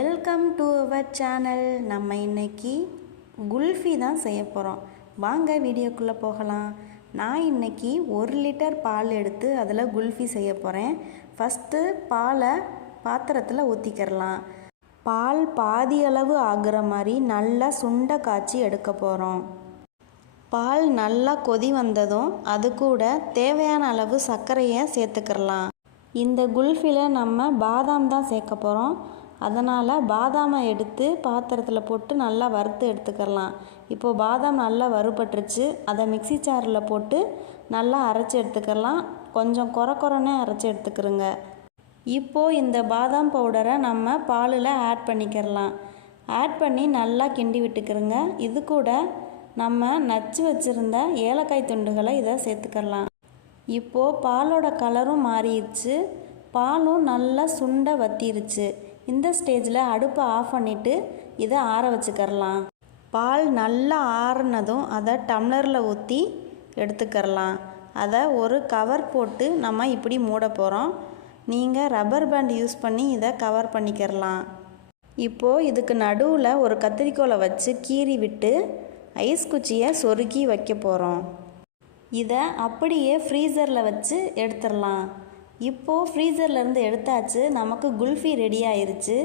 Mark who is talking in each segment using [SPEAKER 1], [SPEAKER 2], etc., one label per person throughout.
[SPEAKER 1] Welcome to our channel நம்ம இன்னைக்கு குல்ஃபி தான் செய்ய போகிறோம் வாங்க வீடியோக்குள்ளே போகலாம். நான் இன்னைக்கு ஒரு லிட்டர் பால் எடுத்து அதில் குல்ஃபி செய்ய போகிறேன் ஃபஸ்ட்டு பாலை பாத்திரத்தில் ஊற்றிக்கிறலாம் பால் பாதி அளவு ஆகுற மாதிரி நல்லா சுண்ட காய்ச்சி எடுக்க போகிறோம் பால் நல்லா கொதி வந்ததும் அது கூட தேவையான அளவு சர்க்கரையை சேர்த்துக்கிறலாம். இந்த குல்ஃபியில் நம்ம பாதாம் தான் சேர்க்க போகிறோம் அதனால் பாதாமை எடுத்து பாத்திரத்தில் போட்டு நல்லா வறுத்து எடுத்துக்கிறலாம். இப்போது பாதாம் நல்லா வறுபட்டுருச்சு. அதை மிக்ஸி சாரில் போட்டு நல்லா அரைச்சி எடுத்துக்கிறலாம். கொஞ்சம் குறை குறைனே அரைச்சி எடுத்துக்கிறோங்க. இப்போது இந்த பாதாம் பவுடரை நம்ம பாலில் ஆட் பண்ணிக்கிறலாம். ஆட் பண்ணி நல்லா கிண்டி விட்டுக்கிறோங்க. இது கூட நம்ம நச்சு வச்சுருந்த ஏலக்காய் துண்டுகளை இதை சேர்த்துக்கலாம் இப்போது பாலோட கலரும் மாறிடுச்சு. பாலும் நல்லா சுண்ட வத்திருச்சு. இந்த ஸ்டேஜில் அடுப்பை ஆஃப் பண்ணிவிட்டு இதை ஆற வச்சுக்கிறலாம். பால் நல்லா ஆறுனதும் அதை டம்ளரில் ஊற்றி எடுத்துக்கிறலாம். அதை ஒரு கவர் போட்டு நம்ம இப்படி மூட போகிறோம் நீங்கள் ரப்பர் பேண்ட் யூஸ் பண்ணி இதை கவர் பண்ணிக்கிறலாம். இப்போது இதுக்கு நடுவில் ஒரு கத்திரிக்கோலை வச்சு கீறி விட்டு ஐஸ் குச்சியை சொருக்கி வைக்க போகிறோம் இதை அப்படியே ஃப்ரீசரில் வச்சு எடுத்துடலாம். இப்போது ஃப்ரீசர்லேருந்து எடுத்தாச்சு நமக்கு குல்ஃபி ரெடி ஆயிருச்சு.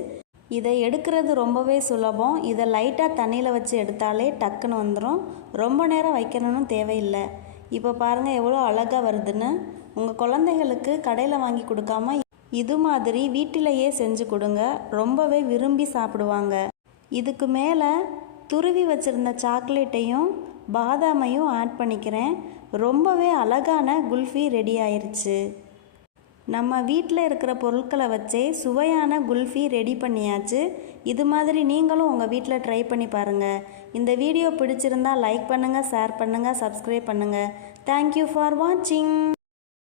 [SPEAKER 1] இதை எடுக்கிறது ரொம்பவே சுலபம். இதை லைட்டாக தண்ணியில் வச்சு எடுத்தாலே டக்குன்னு வந்துடும் ரொம்ப நேரம் வைக்கணும்னு தேவையில்லை. இப்போ பாருங்கள் எவ்வளோ அழகாக வருதுன்னு. உங்கள் குழந்தைகளுக்கு கடையில் வாங்கி கொடுக்காம இது மாதிரி வீட்டிலேயே செஞ்சு கொடுங்க. ரொம்பவே விரும்பி சாப்பிடுவாங்க. இதுக்கு மேலே துருவி வச்சுருந்த சாக்லேட்டையும் பாதாமையும் ஆட் பண்ணிக்கிறேன். ரொம்பவே அழகான குல்ஃபி ரெடி ஆயிருச்சு. நம்ம வீட்டில் இருக்கிற பொருட்களை வச்சே சுவையான குல்ஃபி ரெடி பண்ணியாச்சு. இது மாதிரி நீங்களும் உங்கள் வீட்டில் ட்ரை பண்ணி பாருங்கள் இந்த வீடியோ பிடிச்சிருந்தா லைக் பண்ணுங்கள் ஷேர் பண்ணுங்கள் சப்ஸ்கிரைப் பண்ணுங்கள் தேங்க்யூ ஃபார் வாட்சிங்